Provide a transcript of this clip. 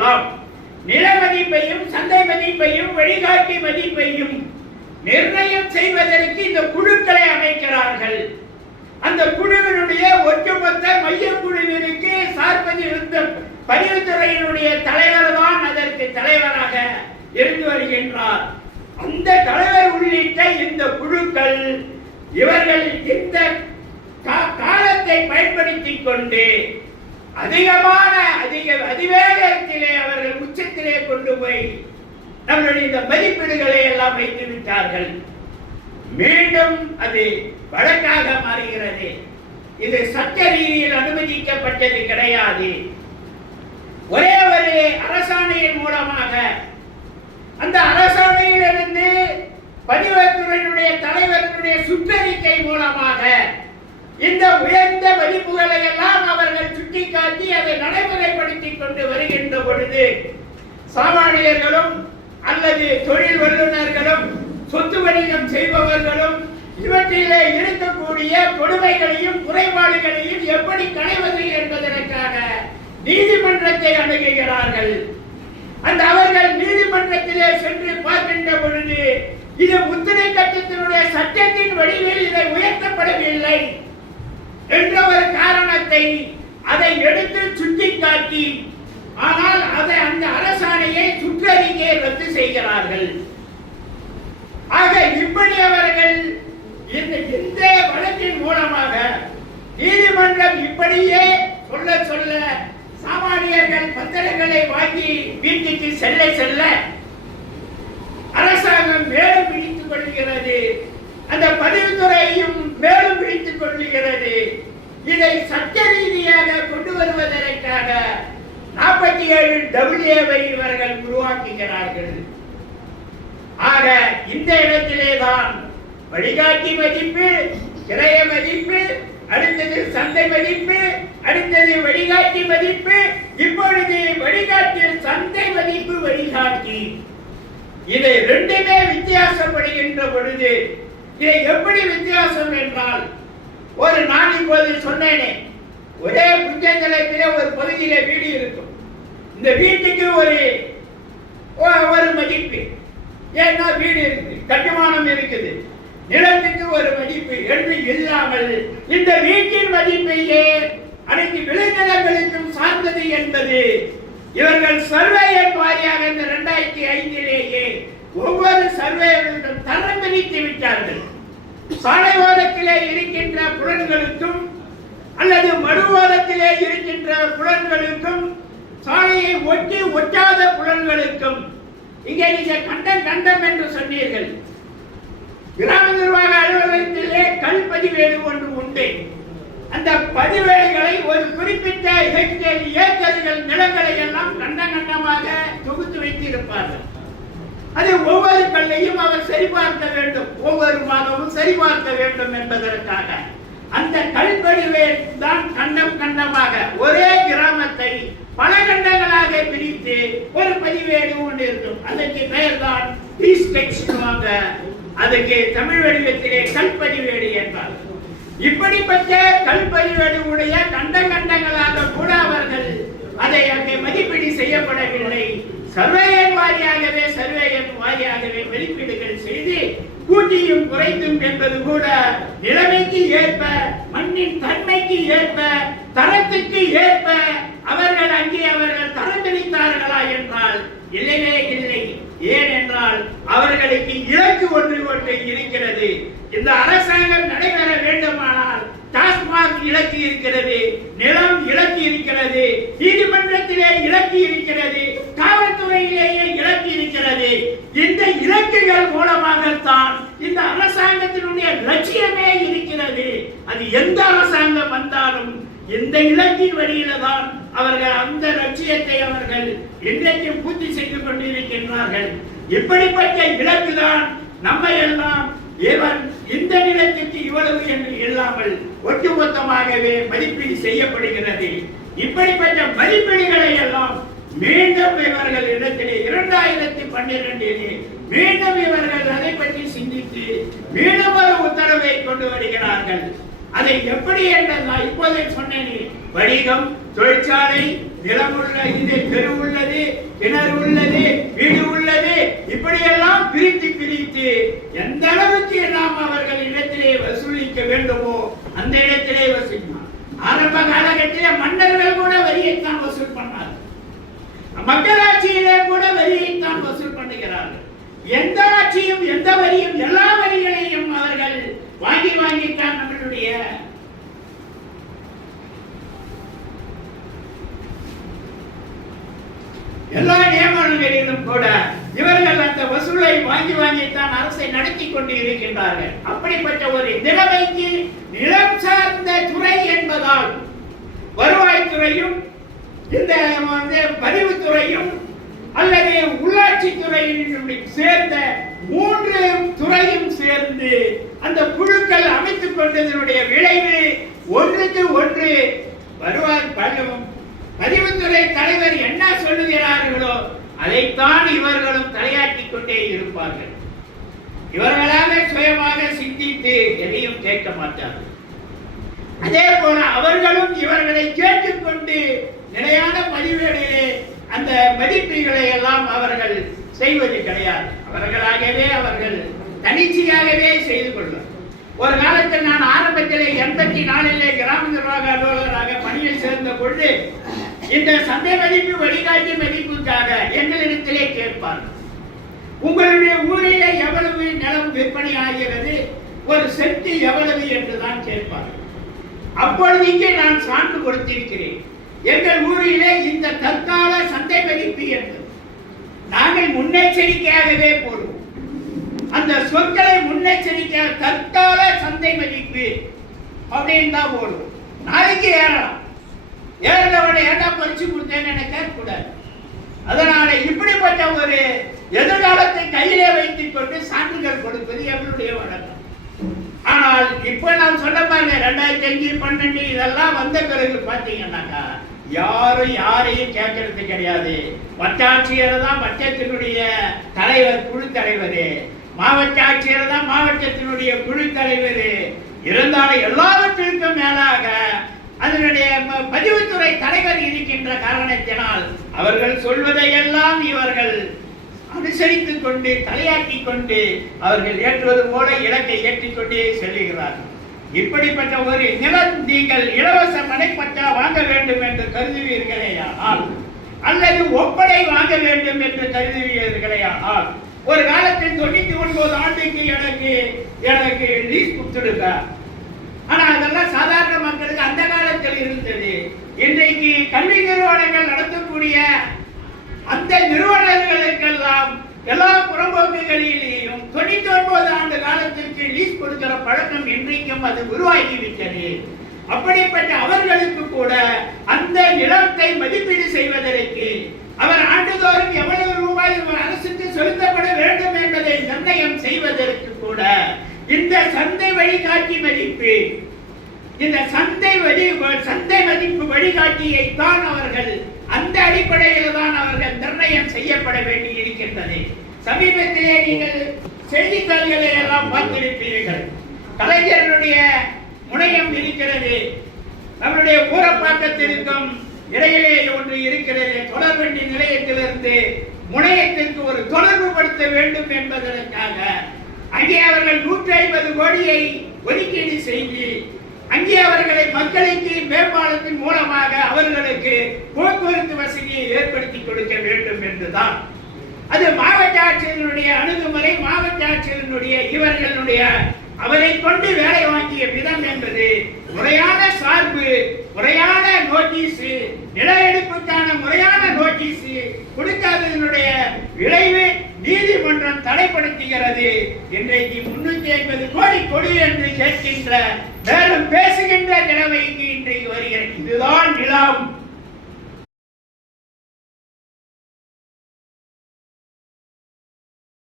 எல்லாம் நில மதிப்பையும் சந்தை மதிப்பையும் வழிகாட்டி மதிப்பையும் நிர்ணயம் செய்வதற்கு இந்த குழுக்களை அமைக்கிறார்கள். அந்த குழுவினுடைய ஒட்டுமொத்த மைய குழுவிற்கு சார்பதி பதிவுத்துறையினுடைய தலைவர் தான் அதற்கு தலைவராக இருந்து வருகின்றார். அந்த தலைவர் உள்ளிட்ட இந்த குழுக்கள் இவர்கள் இந்த கா- காலத்தை பயன்படுத்திக் கொண்டு அதிகமான அதிக அதிவேகத்திலே அவர்கள் உச்சத்திலே கொண்டு போய் நம்மளுடைய இந்த மதிப்பீடுகளை எல்லாம் வைத்து விட்டார்கள். மீண்டும் அது வழக்காக மாறுகிறது. இது சட்ட ரீதியில் அனுமதிக்கப்பட்டது கிடையாது. ஒரே ஒரு அரசாணையின் மூலமாக அந்த அரசாணையிலிருந்து பதிவத்துறையினுடைய தலைவர்களுடைய சுற்றறிக்கை இந்த உயர்ந்த மதிப்புகளை எல்லாம் அவர்கள் சுட்டிக்காட்டி அதை நடைமுறைப்படுத்திக் கொண்டு வருகின்ற பொழுது சாமானியர்களும் அல்லது தொழில் வல்லுநர்களும் சொத்து வணிகம் செய்பவர்களும் இவற்றிலே இருக்கக்கூடிய கொடுமைகளையும் குறைபாடுகளையும் எப்படி களைவது என்பதற்காக நீதிமன்றத்தை அணுகுகிறார்கள். அந்த அவர்கள் நீதிமன்றத்திலே சென்று பார்க்கின்ற பொழுது இது முத்திரை கட்டத்தினுடைய சட்டத்தின் வடிவில் இதை உயர்த்தப்படவில்லை. என்ற ஒரு காரணத்தை அதை எடுத்து சுட்டிக்காட்டி ஆனால் அதை அந்த அரசாணையை சுற்றறிக்கையை ரத்து செய்கிறார்கள். ஆக இப்படி அவர்கள் இந்த இந்த வழக்கின் மூலமாக நீதிமன்றம் இப்படியே சொல்ல சொல்ல சாமானியர்கள் பத்திரங்களை வாங்கி வீட்டுக்கு செல்ல செல்ல அரசாங்கம் மேலும் பிடித்துக் கொள்கிறது. அந்த பதிவுத்துறையும் மேலும் பிடித்துக் இதை சட்ட ரீதியாக கொண்டு வருவதற்காக நாற்பத்தி ஏழு டபிள்யூவை இவர்கள் உருவாக்குகிறார்கள். ஆக இந்த இடத்திலே தான் வழிகாட்டி மதிப்பு கிரைய மதிப்பு அடுத்தது சந்தை மதிப்பு அடுத்தது வழிகாட்டி மதிப்பு இப்பொழுது வழிகாட்டி சந்தை மதிப்பு வழிகாட்டி. இதை ரெண்டுமே வித்தியாசப்படுகின்ற பொழுது இதை எப்படி வித்தியாசம் என்றால் ஒரு நான் இப்போது சொன்னேனே. ஒரே புஞ்சந்தலத்திலே ஒரு பகுதியிலே வீடு இருக்கும். இந்த வீட்டுக்கு ஒரு ஒரு மதிப்பு. ஏன்னா வீடு இருக்குது கட்டுமானம் இருக்குது. நிலத்துக்கு ஒரு மதிப்பு என்று இல்லாமல் இந்த வீட்டின் மதிப்பையே அனைத்து விளைநிலங்களுக்கும் சார்ந்தது என்பது இவர்கள் சர்வேயர் வாரியாக இந்த இரண்டாயிரத்தி ஐந்திலேயே ஒவ்வொரு சர்வேயர்களும் தரம் பிரித்து விட்டார்கள். சாலை ஓரத்திலே இருக்கின்ற புலன்களுக்கும் அல்லது மறுவாதத்திலே இருக்கின்ற புலன்களுக்கும் சாலையை ஒட்டி ஒட்டாத புலன்களுக்கும் இங்கே நீங்க கண்டம் கண்டம் என்று சொன்னீர்கள். கிராம நிர்வாக அலுவலகத்திலே கல் பதிவேடு ஒன்று உண்டு. அந்த பதிவேடுகளை ஒரு குறிப்பிட்ட ஹெக்டேர் ஏக்கர்கள் நிலங்களை எல்லாம் கண்ட கண்டமாக தொகுத்து வைத்திருப்பார்கள். அது ஒவ்வொரு கல்லையும் அவர் சரிபார்க்க வேண்டும். ஒவ்வொரு மாதமும் சரிபார்க்க வேண்டும் என்பதற்காக. அந்த கல்வடிவே தான் கண்டம் கண்டமாக ஒரே கிராமத்தை பல கண்டங்களாக பிரித்து ஒரு பதிவேடு ஒன்று இருக்கும். அதற்கு பெயர் தான் அதுக்கு தமிழ் வடிவத்திலே கல்பதிவேடு என்றார் இப்படிப்பட்ட கல்பதிவேடு உடைய கண்ட கண்டங்களாக கூட அவர்கள் அதை அங்கே மதிப்பீடு செய்யப்படவில்லை. சர்வேயன் வாரியாகவே சர்வேயன் வாரியாகவே மதிப்பீடுகள் செய்து கூட்டியும் குறைத்தும் என்பது கூட நிலைமைக்கு ஏற்ப மண்ணின் தன்மைக்கு ஏற்ப தரத்துக்கு ஏற்ப அவர்கள் அங்கே அவர்கள் தரம் பிடித்தார்களா என்றால் இல்லவே இல்லை. ஏனென்றால் அவர்களுக்கு இலக்கு ஒன்று ஒன்று இருக்கிறது. இந்த அரசாங்கம் நடைபெற வேண்டுமானால் டாஸ்மாக் இலக்கு இருக்கிறது நிலம் இலக்கு இருக்கிறது நீதிமன்றத்திலே இலக்கு இருக்கிறது காவல்துறையிலேயே இலக்கு இருக்கிறது இந்த இலக்குகள் மூலமாகத்தான் இந்த அரசாங்கத்தினுடைய லட்சியமே இருக்கிறது. அது எந்த அரசாங்கம் வந்தாலும் இந்த இலக்கின் வழியில தான் அவர்கள் அந்த லட்சியத்தை அவர்கள் இன்றைக்கு பூர்த்தி செய்து கொண்டிருக்கின்றார்கள். இப்படிப்பட்ட இலக்கு தான் எல்லாம் இவன் இந்த நிலத்திற்கு இவ்வளவு என்று இல்லாமல் ஒட்டுமொத்தமாகவே மதிப்பீடு செய்யப்படுகிறது. இப்படிப்பட்ட மதிப்பீடுகளை எல்லாம் மீண்டும் இவர்கள் இடத்திலே இரண்டாயிரத்தி பன்னிரெண்டிலே மீண்டும் இவர்கள் அதை பற்றி சிந்தித்து மீண்டும் ஒரு உத்தரவை கொண்டு வருகிறார்கள். அதை எப்படி என்று நான் இப்போதே சொன்னேன் வணிகம் தொழிற்சாலை நிலம் உள்ள இது தெரு உள்ளது கிணறு உள்ளது வீடு உள்ளது இப்படியெல்லாம் பிரித்து பிரித்து எந்த அளவுக்கு வேண்டுமோ அந்த இடத்திலே வசூலிக்கும் ஆரம்ப காலகட்டத்திலே மன்னர்கள் கூட வரியைத்தான் வசூல் பண்ணார்கள். மக்களாட்சியிலே கூட வரியைத்தான் வசூல் பண்ணுகிறார்கள். எந்த ஆட்சியும் எந்த வரியும் எல்லா வரிகளையும் அவர்கள் வாங்கி வாங்கித்தான் நம்மளுடைய எல்லா நியமனங்களிலும் கூட அந்த வாங்கி வாங்கித்தான் அரசை நடத்தி கொண்டு இருக்கின்றார்கள் அப்படிப்பட்ட ஒரு நிலைமைக்கு நிலம் சார்ந்த துறை என்பதால் வருவாய்த்துறையும் இந்த வந்து பதிவுத்துறையும் அல்லது உள்ளாட்சி துறையின் சேர்ந்த மூன்று துறையும் சேர்ந்து அந்த குழுக்கள் அமைத்துக் கொண்டதனுடைய விளைவு ஒன்றுக்கு ஒன்று வருவாய் பதிவுத்துறை தலைவர் என்ன சொல்லுகிறார்களோ அதைத்தான் இவர்களும் தலையாட்டி கொண்டே இருப்பார்கள். இவர்களாக சுயமாக சிந்தித்து எதையும் கேட்க மாட்டார்கள். அதே போல அவர்களும் இவர்களை கேட்டுக்கொண்டு நிலையான பதிவேடிலே அந்த மதிப்பீடுகளை எல்லாம் அவர்கள் செய்வது கிடையாது. அவர்களாகவே அவர்கள் தனிச்சையாகவே செய்து கொள்ளும் ஒரு காலத்தில் நான் ஆரம்பத்தில் எண்பத்தி நாலிலே கிராம நிர்வாக அலுவலராக பணியில் சேர்ந்த பொழுது இந்த சந்தை மதிப்பு வழிகாட்டி மதிப்புக்காக எங்களிடத்திலே கேட்பார்கள். உங்களுடைய ஊரிலே எவ்வளவு நிலம் விற்பனை ஆகிறது? ஒரு செட்டு எவ்வளவு என்றுதான் கேட்பார்கள். அப்பொழுது இங்கே நான் சான்று கொடுத்திருக்கிறேன். எங்கள் ஊரிலே இந்த தற்கால சந்தை மதிப்பு என்று. நாங்கள் முன்னெச்சரிக்கையாகவே போடுவோம். அந்த சொற்களை முன்னெச்சரிக்கையாக தற்கால சந்தை மதிப்பு அப்படின்னு தான் போடுவோம். நாளைக்கு ஏறலாம். ஏறதோட ஏண்டா பறிச்சு கொடுத்தேன்னு எனக்கு கேட்கக்கூடாது. அதனால இப்படிப்பட்ட ஒரு எதிர்காலத்தை கையிலே வைத்துக் கொண்டு சான்றுகள் கொடுப்பது எங்களுடைய வழக்கம். ஆனால் இப்ப நான் சொல்ல பாருங்க ரெண்டாயிரத்தி அஞ்சு பன்னெண்டு இதெல்லாம் வந்த பிறகு பாத்தீங்கன்னாக்கா யாரும் யாரையும் கேட்கறது கிடையாது. வட்டாட்சியர் தான் வட்டத்தினுடைய தலைவர் குழு தலைவர். மாவட்ட ஆட்சியர் தான் மாவட்டத்தினுடைய குழு தலைவர். இருந்தாலும் எல்லாவற்றிற்கும் மேலாக அதனுடைய பதிவுத்துறை தலைவர் இருக்கின்ற காரணத்தினால் அவர்கள் சொல்வதையெல்லாம் இவர்கள் அனுசரித்துக் கொண்டு தலையாட்டிக் கொண்டு அவர்கள் ஏற்றுவது போல இலக்கை ஏற்றிக்கொண்டே செல்லுகிறார்கள். இப்படிப்பட்ட ஒரு நிலம் நீங்கள் இலவச மனைப்பட்டா வாங்க வேண்டும் என்று கருதுவீர்களேயானால் அல்லது ஒப்படை வாங்க வேண்டும் என்று கருதுவீர்களேயானால் ஒரு காலத்தில் தொண்ணூத்தி ஒன்பது ஆண்டுக்கு எனக்கு எனக்கு லீஸ் கொடுத்துடுங்க. ஆனா அதெல்லாம் சாதாரண மக்களுக்கு அந்த காலத்தில் இருந்தது. இன்றைக்கு கல்வி நிறுவனங்கள் நடத்தக்கூடிய அந்த நிறுவனங்களுக்கெல்லாம் எல்லா புறம்போக்குகளிலேயும் தொண்ணூத்தி ஒன்பது ஆண்டு காலத்திற்கு லீஸ் கொடுக்கிற பழக்கம் இன்றைக்கும் அது உருவாகிவிட்டது. அப்படிப்பட்ட அவர்களுக்கு கூட அந்த நிலத்தை மதிப்பீடு செய்வதற்கு அவர் ஆண்டுதோறும் எவ்வளவு ரூபாய் அரசுக்கு செலுத்தப்பட வேண்டும் என்பதை நிர்ணயம் செய்வதற்கு கூட இந்த சந்தை வழிகாட்டி மதிப்பு இந்த சந்தை வழி சந்தை மதிப்பு வழிகாட்டியை தான் அவர்கள் அந்த அடிப்படையில் தான் அவர்கள் நிர்ணயம் செய்யப்பட வேண்டி இருக்கின்றது. சமீபத்திலே நீங்கள் செய்தித்தாள்களை எல்லாம் பார்த்திருப்பீர்கள். கலைஞருடைய முனையம் இருக்கிறது. நம்முடைய ஊரப்பாக்கத்திற்கும் இடையிலே ஒன்று இருக்கிறது. தொடர்வண்டி நிலையத்திலிருந்து முனையத்திற்கு ஒரு தொடர்பு படுத்த வேண்டும் என்பதற்காக அங்கே அவர்கள் நூற்றி ஐம்பது கோடியை ஒதுக்கீடு செய்து அங்கே அவர்களை மக்களுக்கு மேம்பாலத்தின் மூலமாக அவர்களுக்கு போக்குவரத்து வசதியை ஏற்படுத்தி கொடுக்க வேண்டும் என்றுதான். அது மாவட்ட ஆட்சியர்களுடைய அணுகுமுறை மாவட்ட ஆட்சியர்களுடைய இவர்களுடைய அவரை கொண்டு வேலை வாங்கிய விதம் என்பது முறையான சார்பு முறையான நோட்டீஸ் நில எடுப்புக்கான முறையான நோட்டீஸ் கொடுக்காததனுடைய விளைவு நிறுவனம் தடைப்படுத்துகிறது. இன்றைக்கு முன்னூத்தி ஐம்பது கோடி கொடு என்று கேட்கின்ற மேலும் பேசுகின்ற நிலைமைக்கு இன்றைக்கு வருகிறது இதுதான் நிலம்